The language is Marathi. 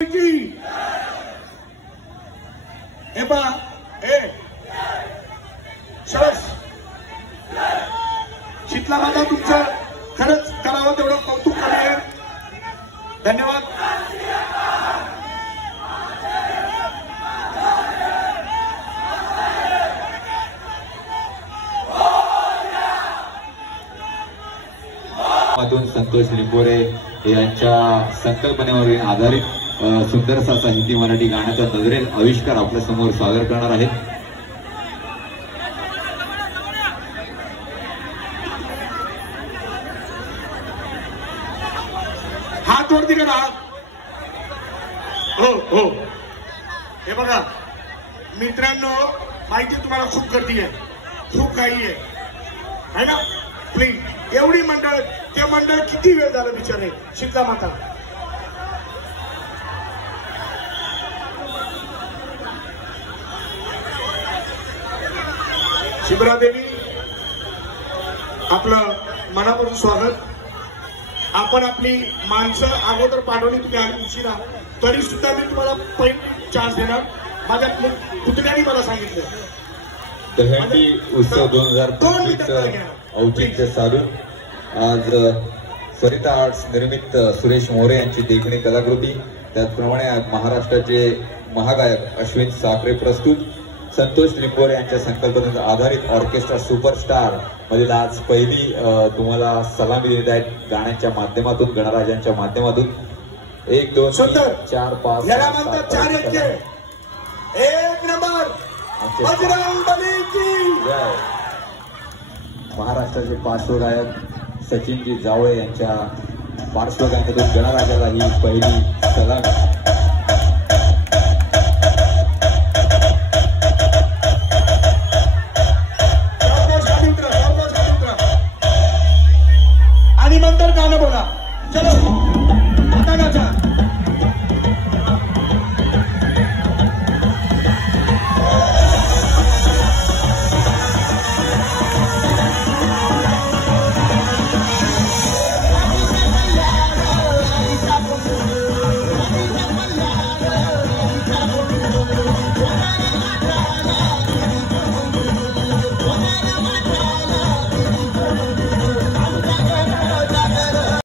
शीतला माता तुमचं खरंच करावं तेवढं कौतुक आहे. धन्यवाद. संतोष लिंबोरे यांच्या संकल्पनेवर आधारित सुंदरसा साहित्य मराठी गाण्याचा नजरेल आविष्कार आपल्या समोर सादर करणार आहेत. हात वरती करा. हो हो. हे बघा मित्रांनो, माहिती तुम्हाला खूप गर्दी आहे, खूप काही आहे ना. प्लीज एवढी मंडळ, ते मंडळ किती वेळ झालं बिचारे. शीतला माता शिबरादेवी, आपलं मनापासून स्वागत. आपण आपली माणसं अगोदर पाठवली, तुम्ही आधी उशिरा, तरी सुद्धा मी तुम्हाला पहिली चान्स देणार. माझ्या पुतण्याने मला सांगितलं. दहीहंडी उत्सव 2025 औचित्य साधून आज सरिता आर्ट्स निर्मित सुरेश मोरे यांची देखणी कलाकृती, त्याचप्रमाणे महाराष्ट्राचे महागायक अश्विन साखरे प्रस्तुत संतोष लिंबोरे यांच्या संकल्पनेवर आधारित ऑर्केस्ट्रा सुपरस्टार मधील आज पहिली तुम्हाला सलामी देत आहेत गाण्याच्या माध्यमातून, गणराजांच्या माध्यमातून. 1 2 3 4 5 याला म्हणतात 4 एक नंबर. महाराष्ट्राचे पार्श्वगायक सचिनजी जावळे यांच्या पार्श्वगायनातून गणराजाला ही पहिली सलामी. आणि नंतर गाणं बोला. चलो आता गाचा.